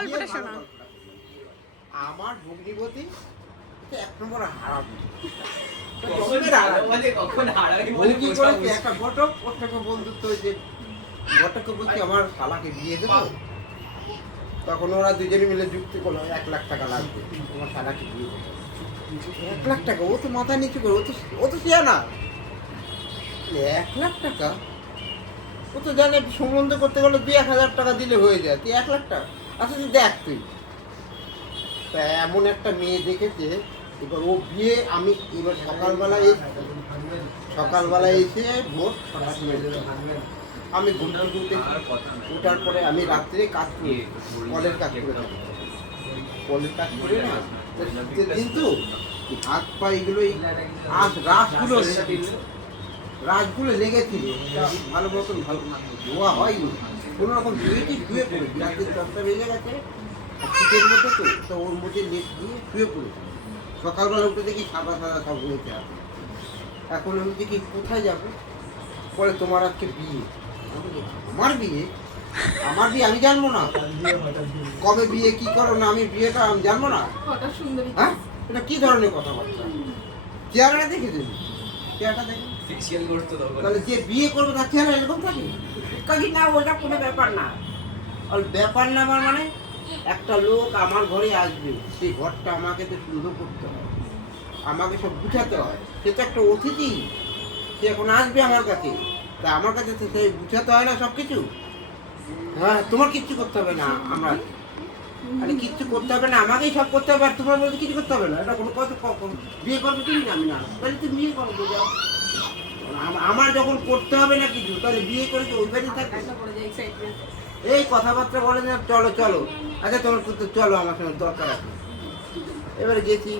গল্পটা শোনা। আমার ভগ্নিপতি এক নম্বর হারাম। একটা ঘটক ওটাকে বন্ধুত্ব যে ঘটককে বলছি আমার শালাকে বিয়ে দেবো, তখন ওরা দুজনে মিলে যুক্তি করলো 1 লাখ টাকা লাগবে তোমার শালাকে বিয়ে দেবো। 1 লাখ টাকা? ও তো মাথা নিচু করে, ও তো শিয়া না। 1 লাখ টাকা? ও তো জানে সম্বন্ধ করতে গেলে 2-1000 টাকা দিলে হয়ে যায়, তুই 1 লাখ টাকা? আচ্ছা তুই দেখ, তুই তা এমন একটা মেয়ে দেখেছে। এবার ও বিয়ে, আমি এবার সকালবেলায় এসে ভোর 6টার সময় আমি ঘুমটা ওঠার পরে আমি রাত্রে কাজ করি, কলের কাজ করে থাকি। কলের কাজ করে না কিন্তু হাত পা এগুলো রাসগুলো লেগেছিল, ভালো মতন ভালো ধোয়া হয়নি, কোনো রকম ধুয়ে পড়ে রাত্রে 10টা বেজে গেছে। শীতের মধ্যে তো ওর মধ্যে লেপ দিয়ে শুয়ে পড়েছে। সকালবেলা উঠে দেখি সাদা সব হয়েছে। এখন আমি দেখি কোথায় যাবো, পরে তোমার আজকে বিয়ে। আমার বিয়ে আমি জানবো না? কবে বিয়ে, কি করো না, আমি বিয়েটা আমি জানবো না? হ্যাঁ, এটা কি ধরনের কথাবার্তা? চেহারাটা দেখেছেন? চেহারাটা দেখেন, তাহলে যে বিয়ে করবে তার চেহারা এরকম থাকে? কাকি না, ওটা কোনো ব্যাপার না। আর ব্যাপার না মানে একটা লোক আমার ঘরে আসবে, সেই ঘরটা আমাকে তো সুন্দর করতে হয়, আমাকে সব বুঝাতে হয়। সে তো একটা অতিথি, সে এখন আসবে আমার কাছে, তা আমার কাছে তো সেই বুঝাতে হয় না সব কিছু? হ্যাঁ, তোমার কিচ্ছু করতে হবে না, আমরা আরে কিচ্ছু করতে হবে না, আমাকেই সব করতে হবে। আর তোমার বলতে কিছু করতে হবে না, এটা কোনো কথা। বিয়ে করবে তুমি না, আমি না, তাহলে তুমি বিয়ে করো, যাও। আমার যখন করতে হবে না কিছু, তাহলে বিয়ে করে তো ওই বাড়ি থাকবে। এই কথাবার্তা বলে না, চলো। আচ্ছা তোমার চলো, আমার সঙ্গে দরকার আছে। এবারে গেছি,